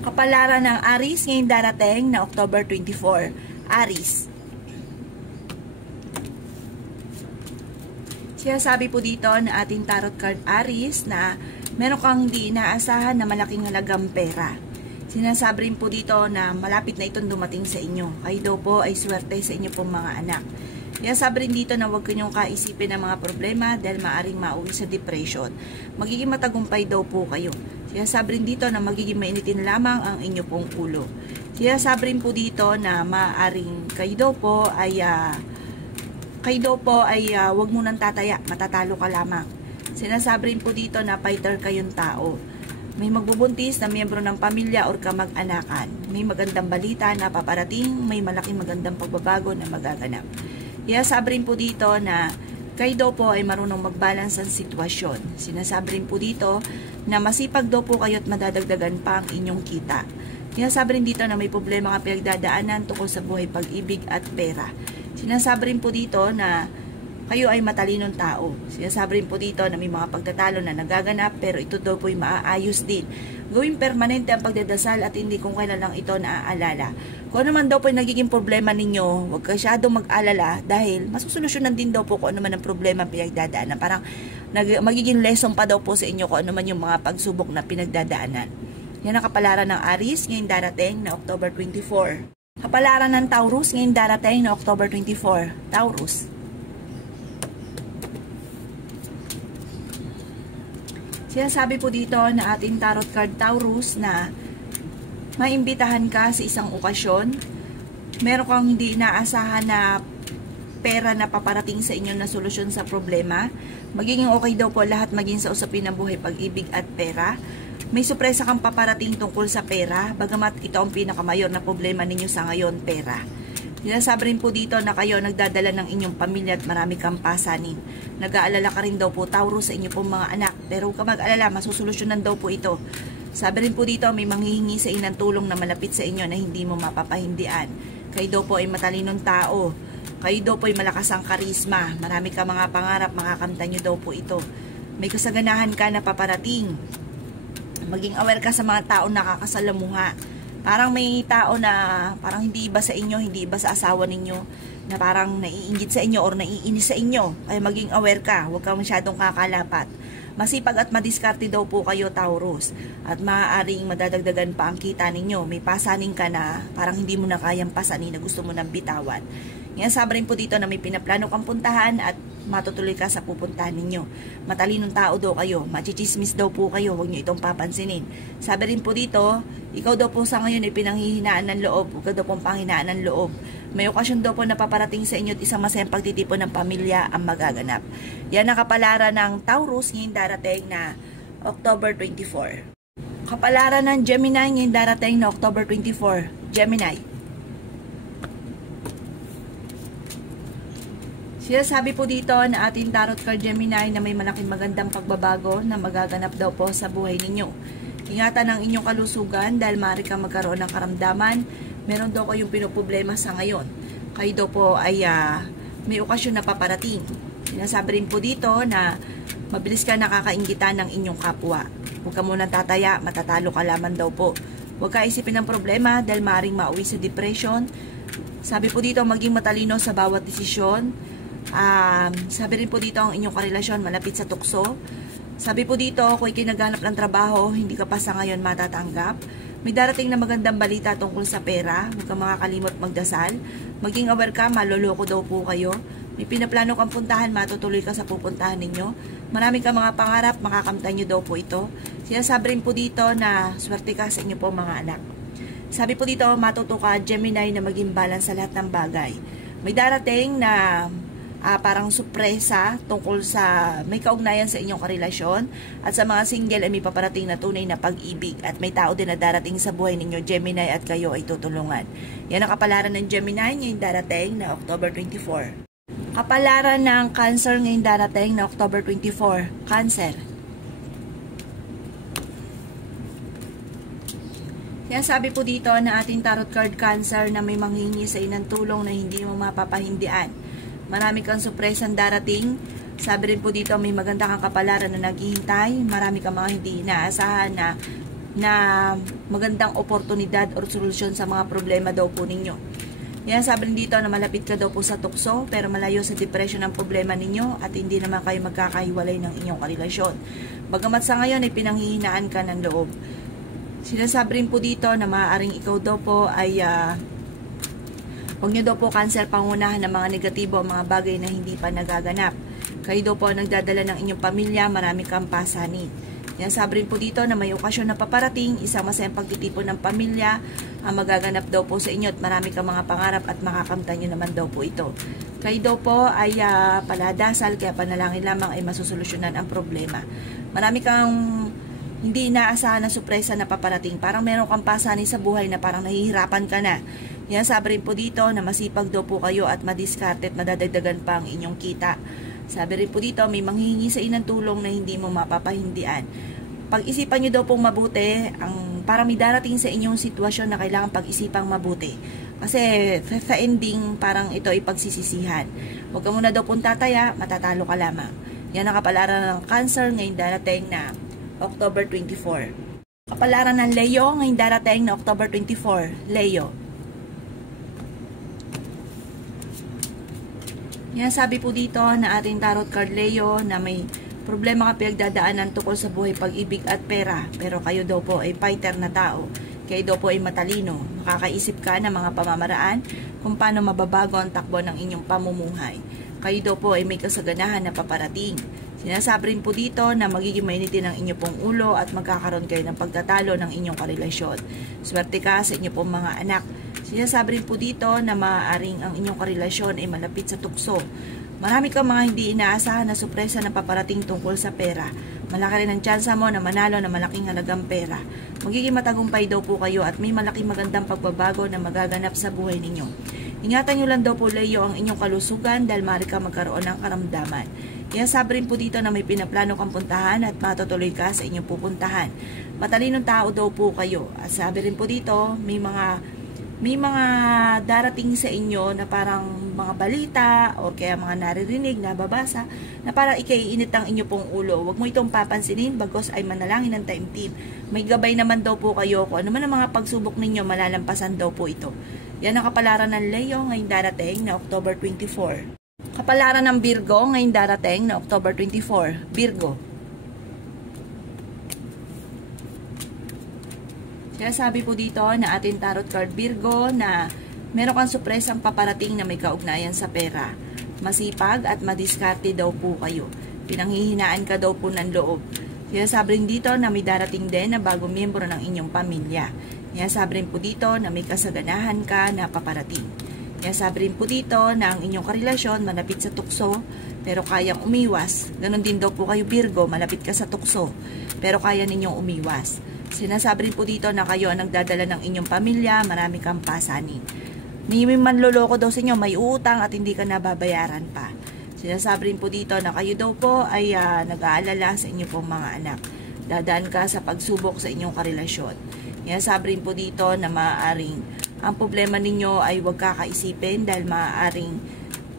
Kapalaran ng Aries ngayong darating na October 24. Aries. Sinasabi po dito na ating tarot card Aries na meron kang hindi inaasahan na malaking halagang pera. Sinasabi rin po dito na malapit na itong dumating sa inyo. Kayo daw po ay swerte sa inyo pong mga anak. Sinasabi rin dito na huwag kanyong kaisipin ng mga problema dahil maaaring mauwi sa depression. Magiging matagumpay daw po kayo. Sinasabi rin dito na magiging mainitin lamang ang inyo pong ulo. Sinasabi rin po dito na maaaring kayo daw po ay huwag mo nang tataya, matatalo ka lamang. Sinasabi rin po dito na fighter kayong tao. May magbubuntis na miyembro ng pamilya or kamag-anakan. May magandang balita na paparating, may malaking magandang pagbabago na magaganap. Sinasabi rin po dito na kayo daw po ay marunong mag-balance ang sitwasyon. Sinasabi rin po dito na masipag daw po kayo at madadagdagan pa ang inyong kita. Sinasabi rin dito na may problema ka pinagdadaanan tungkol sa buhay, pag-ibig at pera. Sinasabi rin po dito na kayo ay matalinong tao. Sinasabi rin po dito na may mga pagtatalo na nagaganap pero ito daw po ay maaayos din. Gawing permanente ang pagdadasal at hindi kung kailan lang ito naaalala. Kung ano man daw po ay nagiging problema ninyo, huwag masyadong mag-alala dahil masusolusyonan din daw po kung ano man ang problema pinagdadaanan. Parang magiging lesson pa daw po sa inyo kung ano man yung mga pagsubok na pinagdadaanan. Yan ang kapalaran ng Aries ngayong darating na October 24. Kapalaran ng Taurus ngayong darating na October 24. Taurus. Sinasabi po dito na ating tarot card Taurus na maimbitahan ka sa isang okasyon. Meron kang hindi inaasahan na pera na paparating sa inyo na solusyon sa problema. Magiging okay daw po lahat maging sa usapin ng buhay, pag-ibig at pera. May sorpresa kang paparating tungkol sa pera, bagamat ito ang pinakamayor na problema ninyo sa ngayon, pera. Sinasabi rin po dito na kayo nagdadala ng inyong pamilya at marami kang pasanin. Nag-aalala ka rin daw po, Taurus, sa inyo pong mga anak. Pero huwag ka mag-alala, masusolusyonan daw po ito. Sabi rin po dito, may manghihingi sa inyo ng tulong na malapit sa inyo na hindi mo mapapahindian. Kayo daw po ay matalinong tao. Kayo daw po ay malakas ang karisma. Marami ka mga pangarap, makakamtan nyo daw po ito. May kasaganahan ka na paparating. Maging aware ka sa mga tao nakakasalamuha. Parang may tao na parang hindi iba sa inyo, hindi iba sa asawa ninyo, na parang naiinggit sa inyo or naiinis sa inyo. Kaya maging aware ka, huwag ka masyadong kakalapat. Masipag at madiskarte daw po kayo, Taurus. At maaaring madadagdagan pa ang kita ninyo. May pasaning ka na parang hindi mo na kayang pasanin na gusto mo nang bitawan. Ngayon, sabi rin po dito na may pinaplano kang puntahan at matutuloy ka sa pupuntahan ninyo. Matalinong tao daw kayo, machichismis daw po kayo, huwag nyo itong papansinin. Sabi rin po dito, ikaw daw po sa ngayon ay pinanghihinaan ng loob, huwag daw pong panghinaan ng loob. May okasyon daw po na paparating sa inyo at isang masayang pagtitipon ng pamilya ang magaganap. Yan ang kapalaran ng Taurus ngayong darating na October 24. Kapalaran ng Gemini ngayong darating na October 24. Gemini. Sinasabi po dito na ating tarot card Gemini na may malaking magandang pagbabago na magaganap daw po sa buhay ninyo. Ingatan ang inyong kalusugan dahil maaari kang magkaroon ng karamdaman. Meron daw kayong pinoproblema sa ngayon. Kayo daw po ay may okasyon na paparating. Sinasabi rin po dito na mabilis ka nakakainggitan ng inyong kapwa. Huwag ka munang tataya, matatalo ka lamang daw po. Huwag ka isipin ng problema dahil maaaring mauwi sa depression. Sabi po dito maging matalino sa bawat desisyon. Sabi rin po dito ang inyong karelasyon malapit sa tukso. Sabi po dito kung ikay naghanap ng trabaho, hindi ka pa sa ngayon matatanggap. May darating na magandang balita tungkol sa pera. Huwag kang makakalimot magdasal. Maging aware ka, maloloko daw po kayo. May pinaplano kang puntahan, matutuloy ka sa pupuntahan ninyo. Marami kang mga pangarap, makakamtan nyo daw po ito. Sinasabi rin po dito na swerte ka sa inyo po mga anak. Sabi po dito, matuto ka Gemini na maging balance sa lahat ng bagay. May darating na parang sorpresa tungkol sa may kaugnayan sa inyong karelasyon at sa mga single ay may paparating na tunay na pag-ibig at may tao din na darating sa buhay ninyo Gemini at kayo ay tutulungan. Yan ang kapalaran ng Gemini ngayong darating na October 24. Kapalaran ng Cancer ngayong darating na October 24. Cancer. Yan sabi po dito na ating tarot card Cancer na may manghingi sa inang tulong na hindi mo mapapahindian. Marami kang sorpresang darating. Sabi rin po dito may maganda kang kapalaran na naghihintay. Marami kang mga hindi inaasahan na na magandang oportunidad or solusyon sa mga problema daw po ninyo. Yan, sabi rin dito na malapit ka daw po sa tukso pero malayo sa depression ang problema ninyo at hindi naman kayo magkakahiwalay ng inyong karelasyon. Bagamat sa ngayon ay pinanghihinaan ka ng loob. Sinasabi rin po dito na maaaring ikaw daw po ay huwag nyo daw po cancel pangunahan ng mga negatibo, mga bagay na hindi pa nagaganap. Kayo daw po nagdadala ng inyong pamilya, marami kang pasanin. Yan, sabi rin po dito na may okasyon na paparating, isang masayang pagtitipon ng pamilya ang magaganap daw po sa inyo at marami kang mga pangarap at makakamtan nyo naman daw po ito. Kayo daw po ay paladasal, kaya panalangin lamang ay masusolusyonan ang problema. Marami kang hindi inaasahan na sorpresa na paparating. Parang meron kang pasanin sa buhay na parang nahihirapan ka na. Yan, sabi rin po dito na masipag daw po kayo at madiskarte at madadagdagan pa ang inyong kita. Sabi rin po dito, may manghihingi sa inang tulong na hindi mo mapapahindian. Pag-isipan nyo daw pong mabuti, para may darating sa inyong sitwasyon na kailangan pag-isipang mabuti. Kasi sa ending, parang ito ay pagsisisihan. Huwag ka muna daw pong tataya, matatalo ka lamang. Yan ang kapalaran ng Cancer ngayong darating na October 24. Kapalaran ng Leo ngayong darating na October 24. Leo. Yan, sabi po dito na ating tarot card Leo na may problema ka pinagdadaanan tungkol sa buhay, pag-ibig at pera. Pero kayo daw po ay fighter na tao. Kayo daw po ay matalino. Makakaisip ka ng mga pamamaraan kung paano mababago ang takbo ng inyong pamumuhay. Kayo daw po ay may kasaganahan na paparating. Sinasabi rin po dito na magiging mainitin ang inyong pong ulo at magkakaroon kayo ng pagtatalo ng inyong karelasyon. Swerte ka sa inyong pong mga anak. Sinasabi rin po dito na maaaring ang inyong karelasyon ay malapit sa tukso. Marami kang mga hindi inaasahan na sorpresa na paparating tungkol sa pera. Malaki rin ang tsansa mo na manalo na malaking halagang pera. Magiging matagumpay daw po kayo at may malaking magandang pagbabago na magaganap sa buhay ninyo. Ingatan nyo lang daw po Leo ang inyong kalusugan dahil maaari ka magkaroon ng karamdaman. Kaya sabi rin po dito na may pinaplano kang puntahan at matutuloy ka sa inyong pupuntahan. Matalinong tao daw po kayo. At sabi rin po dito, may mga darating sa inyo na parang mga balita o kaya mga naririnig, nababasa, na parang ikaiinit ang inyo pong ulo. Huwag mo itong papansinin, bagos ay manalangin ng taimtim. May gabay naman daw po kayo kung ano man ang mga pagsubok ninyo, malalampasan daw po ito. Yan ang kapalaran ng Leo ngayong darating na October 24. Kapalaran ng Virgo ngayong darating na October 24. Virgo. Kaya sabi po dito na ating tarot card Virgo na meron kang sorpresang paparating na may kaugnayan sa pera. Masipag at madiskarte daw po kayo. Pinanghihinaan ka daw po ng loob. Kaya sabi rin dito na may darating din na bagong miyembro ng inyong pamilya. Kaya sabi rin po dito na may kasaganahan ka na paparating. Kaya sabi rin po dito na ang inyong karelasyon malapit sa tukso pero kayang umiwas. Ganon din daw po kayo Virgo, malapit ka sa tukso pero kaya ninyong umiwas. Sinasabi rin po dito na kayo ang nagdadala ng inyong pamilya, marami kang pasanin. May manloloko daw sa inyo, may utang at hindi ka nababayaran pa. Sinasabi rin po dito na kayo daw po ay nag-aalala sa inyong pong mga anak. Dadaan ka sa pagsubok sa inyong karelasyon. Sinasabi rin po dito na maaaring ang problema ninyo ay huwag kakaisipin dahil maaaring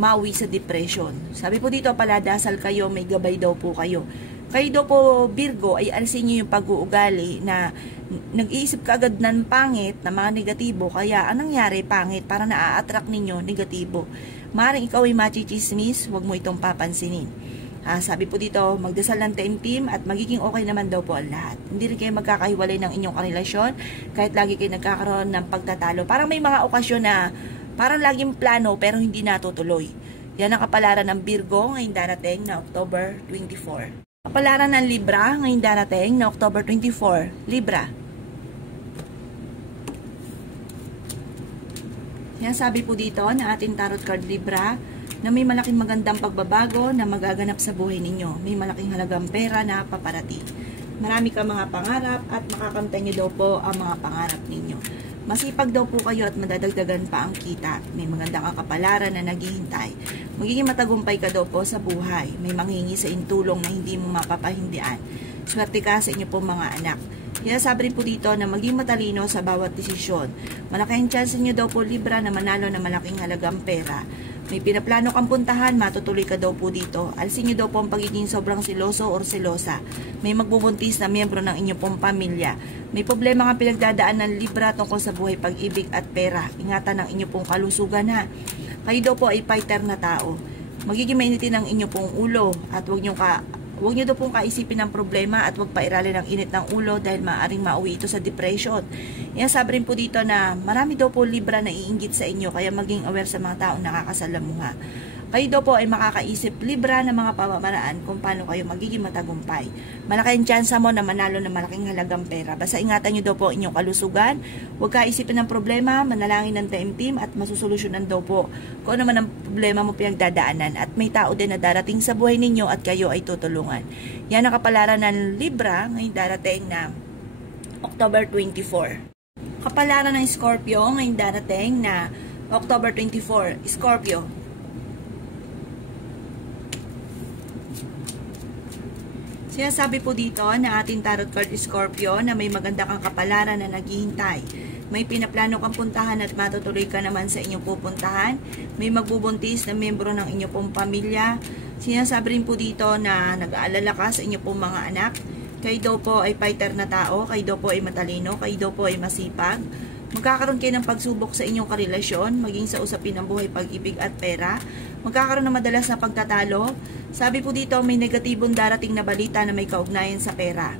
mawi sa depression. Sabi po dito, paladasal kayo, may gabay daw po kayo. Kayo daw po Virgo ay alisin nyo yung pag-uugali na nag-iisip ka agad ng pangit na mga negatibo kaya anong nangyari pangit para na-attract ninyo negatibo. Maaaring ikaw ay machichismis, huwag mo itong papansinin. Sabi po dito, magdasal ng taimtim at magiging okay naman daw po ang lahat. Hindi rin kayo magkakahiwalay ng inyong karelasyon kahit lagi kayo nagkakaroon ng pagtatalo. Parang may mga okasyon na parang laging plano pero hindi natutuloy. Yan ang kapalaran ng Virgo ngayong darating na October 24. Kapalaran ng Libra ngayong darating na October 24. Libra. Yan sabi po dito na ating tarot card Libra na may malaking magandang pagbabago na magaganap sa buhay ninyo. May malaking halagang pera na paparating. Marami kang mga pangarap at makakamtan nyo daw po ang mga pangarap ninyo. Masipag daw po kayo at madadagdagan pa ang kita. May magandang kapalaran na naghihintay. Magiging matagumpay ka daw po sa buhay. May manghingi sa intulong na hindi mo mapapahindian. Swerte ka sa inyo po mga anak. Kaya sabi rin po dito na maging matalino sa bawat desisyon. Malaking chance niyo daw po Libra na manalo na malaking halagang pera. May pinaplano kang puntahan, matutuloy ka daw po dito. Alisin nyo daw po ang pagiging sobrang seloso or selosa. May magbubuntis na miyembro ng inyong pong pamilya. May problema kang pinagdadaan ng Libra tungkol sa buhay, pag-ibig at pera. Ingatan ang inyong pong kalusugan ha. Kayo daw po ay fighter na tao. Magiging mainitin ang inyong pong ulo at huwag nyo daw pong kaisipin ng problema at huwag pairalin ang init ng ulo dahil maaaring mauwi ito sa depression. Yan, sabi rin po dito na marami daw po Libra na iinggit sa inyo, kaya maging aware sa mga taong nakakasalamuha. Kayo daw po ay makakaisip Libra ng mga pamamaraan kung paano kayo magiging matagumpay. Malaki ang tsansa mo na manalo ng malaking halagang pera. Basta ingatan nyo daw po inyong kalusugan, huwag kaisipin ng problema, manalangin ng taimtim at masusolusyonan daw po kung ano man ang problema mo pinagdadaanan. At may tao din na darating sa buhay ninyo at kayo ay tutulungan. Yan ang kapalaran ng Libra ngayong darating na October 24. Kapalaran ng Scorpio ngayong darating na October 24. Scorpio. Sinasabi po dito na ating tarot card Scorpio na may maganda kang kapalaran na naghihintay. May pinaplano kang puntahan at matutuloy ka naman sa inyong pupuntahan. May magbubuntis na miyembro ng inyong pong pamilya. Sinasabi rin po dito na nag-aalala ka sa inyong pong mga anak. Kayo daw po ay fighter na tao, kayo daw po ay matalino, kayo daw po ay masipag. Magkakaroon kayo ng pagsubok sa inyong karelasyon, maging sa usapin ng buhay, pag-ibig at pera. Magkakaroon ng madalas na pagtatalo. Sabi po dito, may negatibong darating na balita na may kaugnayan sa pera.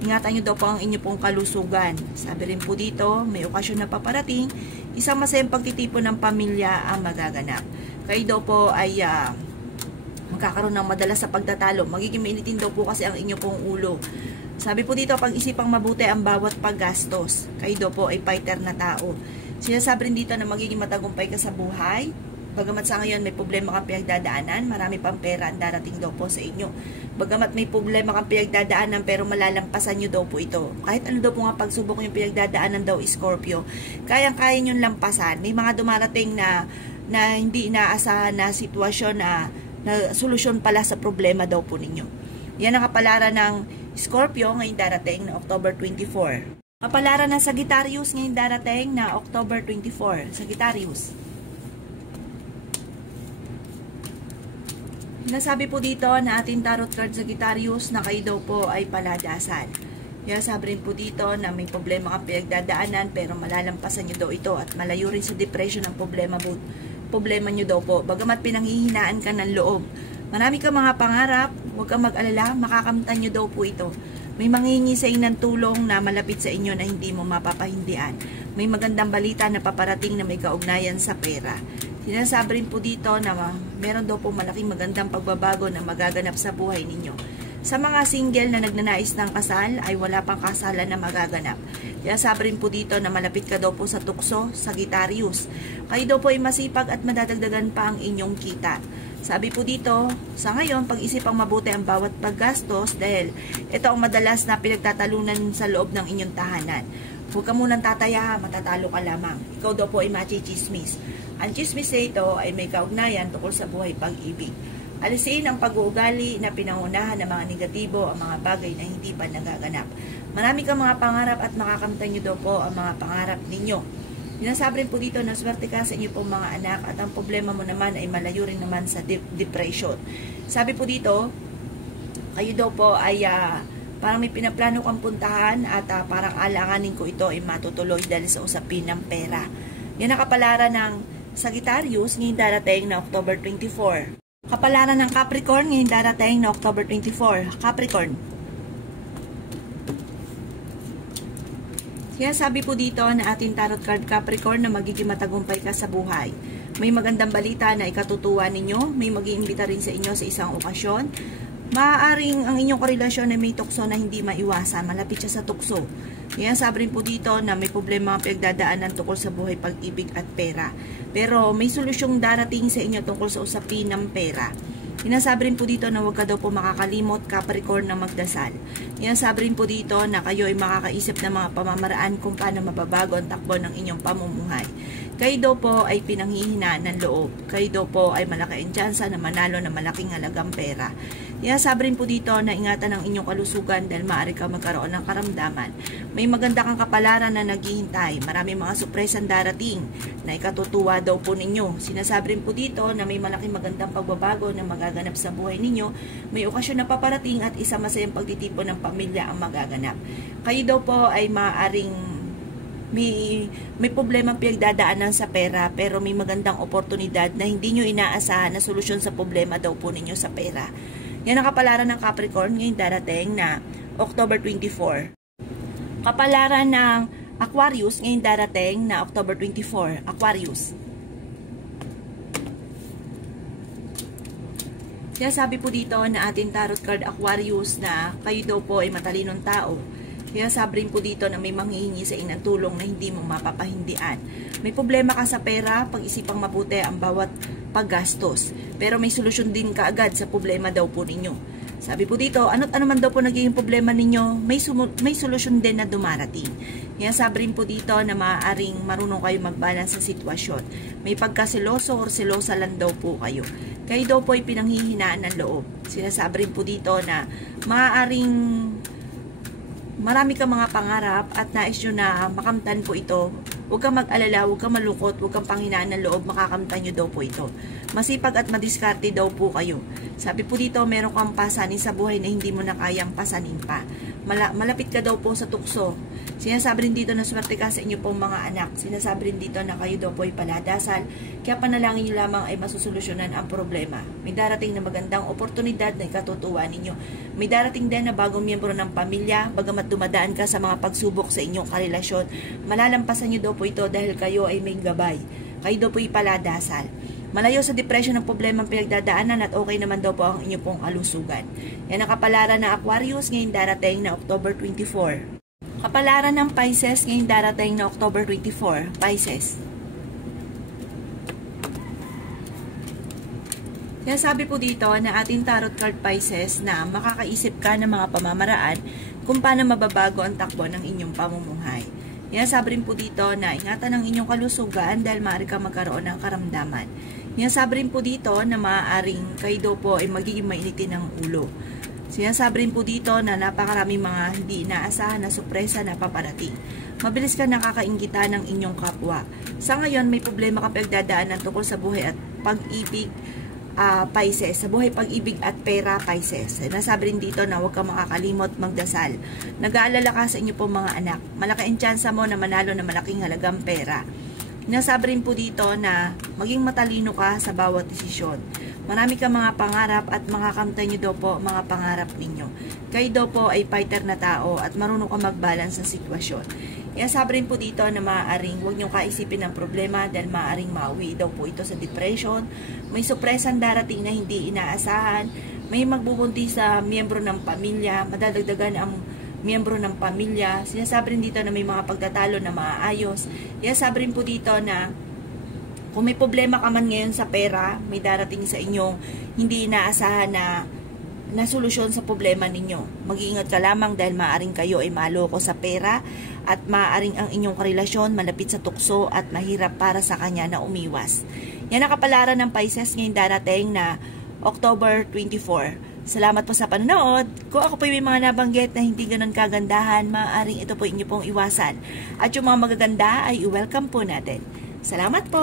Ingatan nyo daw po ang inyong pong kalusugan. Sabi rin po dito, may okasyon na paparating, isang masayang pagtitipon ng pamilya ang magaganap. Kayo daw po ay magkakaroon ng madalas sa pagtatalo. Magiging mainitin daw po kasi ang inyong pong ulo. Sabi po dito, pag-isipang mabuti ang bawat paggastos. Kayo daw po ay fighter na tao. Sinasabi rin dito na magiging matagumpay ka sa buhay. Bagamat sa ngayon may problema kang pinagdadaanan, marami pang pera ang darating daw po sa inyo. Bagamat may problema kang pinagdadaanan pero malalampasan nyo daw po ito. Kahit ano daw po nga pagsubok yung pinagdadaanan daw Scorpio, kayang-kaya nyo lampasan. May mga dumarating na hindi inaasahan na sitwasyon na solusyon pala sa problema daw po ninyo. Yan ang kapalaran ng Scorpio ngayong darating na October 24. Kapalaran ng Sagittarius ngayong darating na October 24. Sagittarius. Nasabi po dito na ating tarot card Sagittarius na kayo daw po ay paladasan. Kaya sabi rin po dito na may problema kang pinagdadaanan pero malalampasan nyo daw ito at malayo rin sa depression ang problema nyo daw po. Bagamat pinanghihinaan ka ng loob. Marami ka mga pangarap, huwag kang mag-alala, makakamtan nyo daw po ito. May manghihingi sa inyo ng tulong na malapit sa inyo na hindi mo mapapahindian. May magandang balita na paparating na may kaugnayan sa pera. Sinasabi rin po dito na meron daw po malaking magandang pagbabago na magaganap sa buhay ninyo. Sa mga single na nagnanais ng kasal ay wala pang kasalan na magaganap. Sinasabi rin po dito na malapit ka daw po sa tukso, Sagittarius. Kayo daw po ay masipag at madadagdagan pa ang inyong kita. Sabi po dito, sa ngayon, pag-isipang mabuti ang bawat paggastos dahil ito ang madalas na pinagtatalunan sa loob ng inyong tahanan. Huwag ka munang tataya, matatalo ka lamang. Ikaw daw po ay machichismis. Ang chismis na ito ay may kaugnayan tungkol sa buhay pag-ibig. Alisin ang pag-uugali na pinangunahan ng mga negatibo, ang mga bagay na hindi pa nagaganap. Marami kang mga pangarap at makakamtan nyo daw po ang mga pangarap ninyo. Sinasabi rin po dito na swerte ka sa inyo pong mga anak at ang problema mo naman ay malayo rin naman sa depression. Sabi po dito, kayo daw po ay parang may pinaplano kang puntahan at parang alanganin ko ito ay matutuloy dahil sa usapin ng pera. Yan ang kapalaran ng Sagittarius ngayong darating na October 24. Kapalaran ng Capricorn ngayong darating na October 24. Capricorn. Kaya sabi po dito na ating tarot card Capricorn na magiging matagumpay ka sa buhay. May magandang balita na ikatutuwa ninyo. May mag-iimbita rin sa inyo sa isang okasyon. Maaaring ang inyong korelasyon ay may tukso na hindi maiwasan. Malapit siya sa tukso. Kaya sabi rin po dito na may problema ang pinagdadaanan tungkol sa buhay, pag-ibig at pera. Pero may solusyong darating sa inyo tungkol sa usapin ng pera. Sinasabi rin po dito na huwag ka daw po makakalimot, Capricorn, na magdasal. Sinasabi rin po dito na kayo ay makakaisip ng mga pamamaraan kung paano mababago ang takbo ng inyong pamumuhay. Kayo daw po ay pinanghihinaan ng loob. Kayo daw po ay malaki ang tsansa na manalo ng malaking halagang pera. Sabi rin po dito na ingatan ang inyong kalusugan dahil maaari ka magkaroon ng karamdaman. May maganda kang kapalaran na naghihintay. Marami mga surpresang darating na ikatutuwa daw po ninyo. Sinasabi rin po dito na may malaking magandang pagbabago na magaganap sa buhay ninyo. May okasyon na paparating at isang masayang pagtitipon ng pamilya ang magaganap. Kayo daw po ay maaaring may problema pinagdadaanan sa pera, pero may magandang oportunidad na hindi nyo inaasahan na solusyon sa problema daw po ninyo sa pera. Yan ang kapalaran ng Capricorn ngayong darating na October 24. Kapalaran ng Aquarius ngayong darating na October 24. Aquarius. Sabi po dito na ating tarot card Aquarius na kayo daw po ay matalinong tao. Sabi rin po dito na may manghihingi sa inang tulong na hindi mo mapapahindian. May problema ka sa pera, pag-isipang mabuti ang bawat paggastos. Pero may solusyon din kaagad sa problema daw po ninyo. Sabi po dito, ano't ano man daw po naging problema ninyo, may solusyon din na dumarating. Sabi rin po dito na maaaring marunong kayo magbalance sa sitwasyon. May pagkaseloso or selosa lang daw po kayo. Kayo daw po ay pinanghihinaan ng loob. Sinasabi rin po dito na maaaring marami kang mga pangarap at nais nyo na makamtan po ito. Huwag kang mag-alala, huwag kang malungkot, huwag kang panghinaan ng loob, makakamtan nyo daw po ito. Masipag at madiskarte daw po kayo. Sabi po dito, meron kang pasanin sa buhay na hindi mo na kayang pasanin pa. Malapit ka daw po sa tukso. Sinasabi rin dito na swerte ka sa inyo pong mga anak. Sinasabi rin dito na kayo daw po ay paladasal. Kaya panalangin nyo lamang ay masusolusyonan ang problema. May darating na magandang oportunidad na ikatutuwa ninyo. May darating din na bagong miyembro ng pamilya. Bagamat dumadaan ka sa mga pagsubok sa inyong karelasyon, malalampasan nyo daw po ito dahil kayo ay may gabay. Kayo daw po ay paladasal. Malayo sa depression ng problema ang pinagdadaanan at okay naman daw po ang inyong pong kalusugan. Yan ang kapalaran ng Aquarius ngayong darating na October 24. Kapalaran ng Pisces ngayong darating na October 24. Pisces. Sabi po dito na ating tarot card Pisces na makakaisip ka ng mga pamamaraan kung paano mababago ang takbo ng inyong pamumuhay. Sabi rin po dito na ingatan ang inyong kalusugan dahil maaari ka magkaroon ng karamdaman. Sabi rin po dito na maaaring kayo daw po ay magiging mainitin ng ulo. Sinasabi rin po dito na napakaraming mga hindi inaasahan na sorpresa na paparating. Mabilis ka nakakainggitan ng inyong kapwa. Sa ngayon, may problema ka pinagdadaanan tungkol sa buhay at pag-ibig, Pisces. Sa buhay, pag-ibig at pera, Pisces. Sinasabi rin dito na huwag ka makakalimot magdasal. Nag-aalala ka sa inyo pong mga anak. Malaki ang tsansa mo na manalo na malaking halagang pera. Sinasabi rin po dito na maging matalino ka sa bawat desisyon. Marami ka mga pangarap at makakamtan nyo daw po mga pangarap ninyo. Kayo daw po ay fighter na tao at marunong ka mag-balance sa sitwasyon. Sabi rin po dito na maaaring huwag nyo kaisipin ng problema dahil maaaring mauwi daw po ito sa depression. May surpresang darating na hindi inaasahan. May magbubunti sa miyembro ng pamilya. Madadagdagan ang miyembro ng pamilya. Sinasabi rin dito na may mga pagtatalo na maaayos. Sabi rin po dito na kung may problema ka man ngayon sa pera, may darating sa inyo hindi inaasahan na solusyon sa problema ninyo. Mag-iingat ka lamang dahil maaaring kayo ay maloko sa pera at maaaring ang inyong karelasyon malapit sa tukso at mahirap para sa kanya na umiwas. Yan ang kapalaran ng Pisces ngayong darating na October 24. Salamat po sa panonood. Kung ako po may mga nabanggit na hindi ganun kagandahan, maaaring ito po inyo pong iwasan. At yung mga magaganda ay i-welcome po natin. Salamat po!